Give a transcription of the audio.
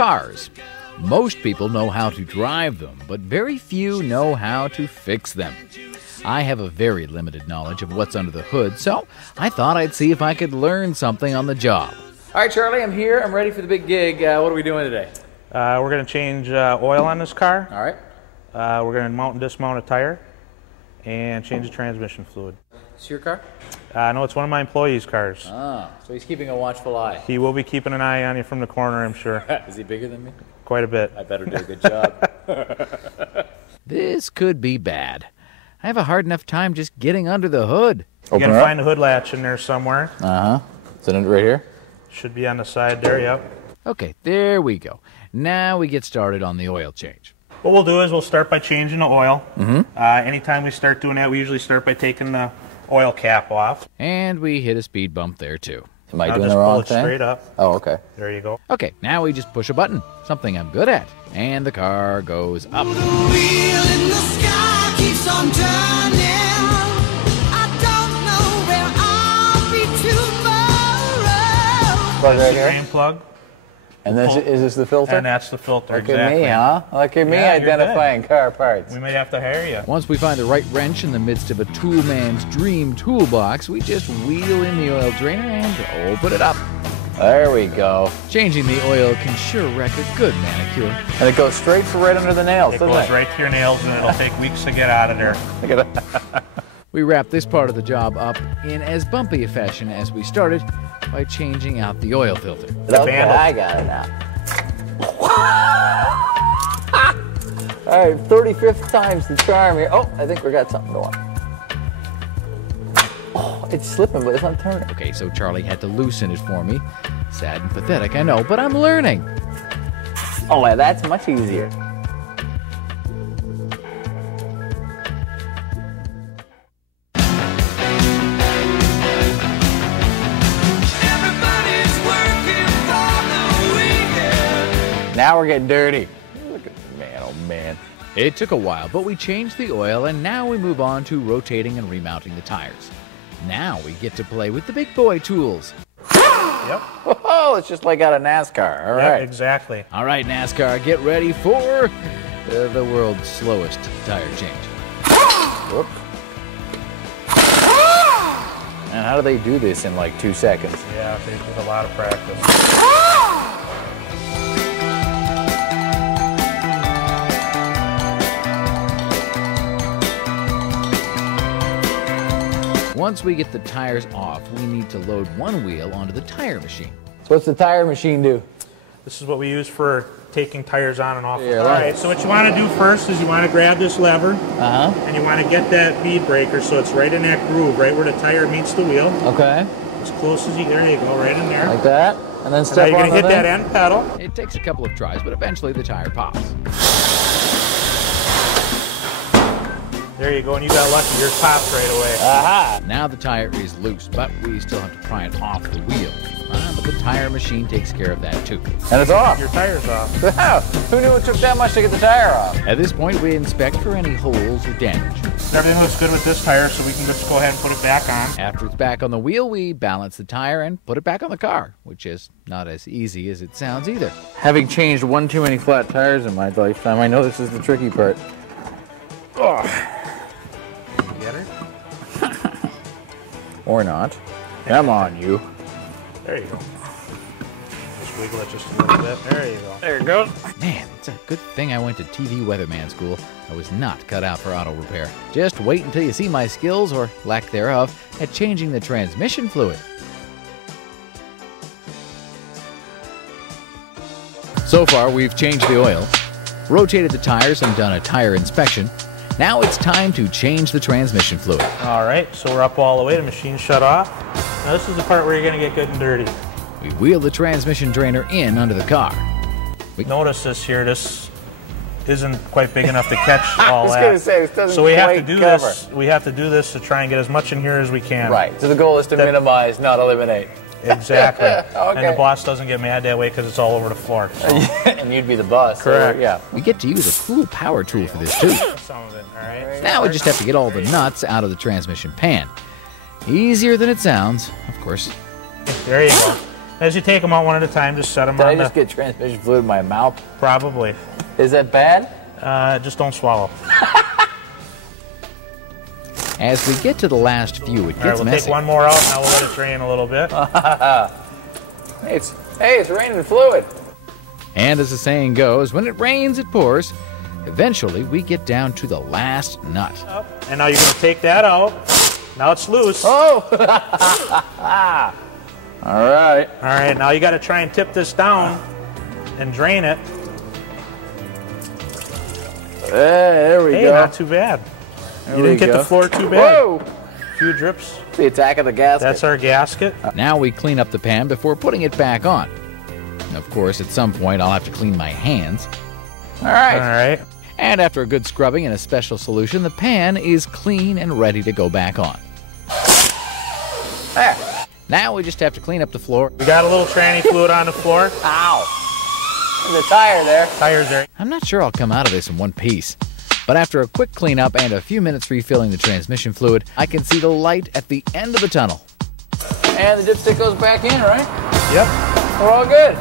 Cars. Most people know how to drive them, but very few know how to fix them. I have a very limited knowledge of what's under the hood, so I thought I'd see if I could learn something on the job. All right, Charlie, I'm here. I'm ready for the big gig. What are we doing today? We're going to change oil on this car. All right. We're going to mount and dismount a tire and change the transmission fluid. Is this your car? No, it's one of my employees' cars. Ah, so he's keeping a watchful eye. He will be keeping an eye on you from the corner, I'm sure. Is he bigger than me? Quite a bit. I better do a good job. This could be bad. I have a hard enough time just getting under the hood. You got to find the hood latch in there somewhere. Uh-huh. Is it right here? Should be on the side there, yep. Okay, there we go. Now we get started on the oil change. What we'll do is we'll start by changing the oil. Mm-hmm. Anytime we start doing that, we usually start by taking the oil cap off. And we hit a speed bump there, too. Am I doing the wrong thing? Just pull it straight up. Oh, okay. There you go. Okay, now we just push a button, something I'm good at, and the car goes up. The wheel in the sky keeps on turning. I don't know where I'll be tomorrow. Plug right That's the here. drain plug. And this, is this the filter? And that's the filter, Look exactly. at me, huh? Look at me Yeah, you're identifying car parts. We might have to hire you. Once we find the right wrench in the midst of a tool man's dream toolbox, we just wheel in the oil drainer and open it up. There we go. Changing the oil can sure wreck a good manicure. And it goes straight for right under the nails, It doesn't goes it? right to your nails, and it'll take weeks to get out of there. Look at that. We wrap this part of the job up in as bumpy a fashion as we started by changing out the oil filter. Okay, vandal. I got it now. All right, 35th time's the charm here. Oh, I think we got something going. Oh, it's slipping, but it's not turning. Okay, so Charlie had to loosen it for me. Sad and pathetic, I know, but I'm learning. Oh, yeah, that's much easier. Everybody's working for the weekend. Now we're getting dirty. Look at the man, oh man. It took a while, but we changed the oil, and now we move on to rotating and remounting the tires. Now we get to play with the big boy tools. Yep. Oh, it's just like out of NASCAR. All Yep, right. exactly. All right, NASCAR, get ready for the world's slowest tire change. Whoop. And how do they do this in like 2 seconds? Yeah, it takes a lot of practice. Once we get the tires off, we need to load one wheel onto the tire machine. So what's the tire machine do? This is what we use for taking tires on and off. Yeah, All right, so what you want to do first is you want to grab this lever, Uh-huh. and you want to get that bead breaker so it's right in that groove, right where the tire meets the wheel. Okay. As close as you, there you go, right in there. Like that. And then Now step you're on going to hit the that thing. end pedal. It takes a couple of tries, but eventually the tire pops. There you go, and you got lucky. Yours popped right away. Aha. Now the tire is loose, but we still have to pry it off the wheel. But the tire machine takes care of that too. And it's off. Your tire's off. Wow. Who knew it took that much to get the tire off? At this point, we inspect for any holes or damage. Everything looks good with this tire, so we can just go ahead and put it back on. After it's back on the wheel, we balance the tire and put it back on the car, which is not as easy as it sounds either. Having changed one too many flat tires in my lifetime, I know this is the tricky part. Oh. You get her? Or not. Come on, you. There you go. Just wiggle it just a little bit. There you go. There it goes. Man, it's a good thing I went to TV weatherman school. I was not cut out for auto repair. Just wait until you see my skills, or lack thereof, at changing the transmission fluid. So far, we've changed the oil, rotated the tires, and done a tire inspection. Now it's time to change the transmission fluid. All right, so we're up all the way. The machine's shut off. Now this is the part where you're going to get good and dirty. We wheel the transmission drainer in under the car. Notice this here. This isn't quite big enough to catch all I was that. going to say, this doesn't So we have to quite do cover. this. We have to do this to try and get as much in here as we can. Right. So the goal is to minimize, not eliminate. Exactly. Okay. And the boss doesn't get mad that way because it's all over the floor. So. And you'd be the boss. Correct. So, yeah. We get to use a cool power tool for this too. Some of it. All right. Now we just have to get all the nuts out of the transmission pan. Easier than it sounds, of course. There you go. As you take them out one at a time, just set them Did I on just get transmission fluid in my mouth? Probably. Is that bad? Just don't swallow. As we get to the last few, it All right, gets we'll messy. take one more out. Now we'll let it drain a little bit. Hey, it's raining fluid. And as the saying goes, when it rains, it pours. Eventually, we get down to the last nut. And now you're going to take that out. Now it's loose. Oh! All right. All right, now you got to try and tip this down and drain it. Hey, there we Hey, go. not too bad. There You we didn't get go. the floor too bad. Whoa! A few drips. The attack of the gasket. That's our gasket. Now we clean up the pan before putting it back on. And of course, at some point, I'll have to clean my hands. All right. All right. And after a good scrubbing and a special solution, the pan is clean and ready to go back on. There. Now we just have to clean up the floor. We got a little tranny fluid on the floor. Ow. There's a tire there. Tires there. I'm not sure I'll come out of this in one piece. But after a quick cleanup and a few minutes refilling the transmission fluid, I can see the light at the end of the tunnel. And the dipstick goes back in, right? Yep. We're all good.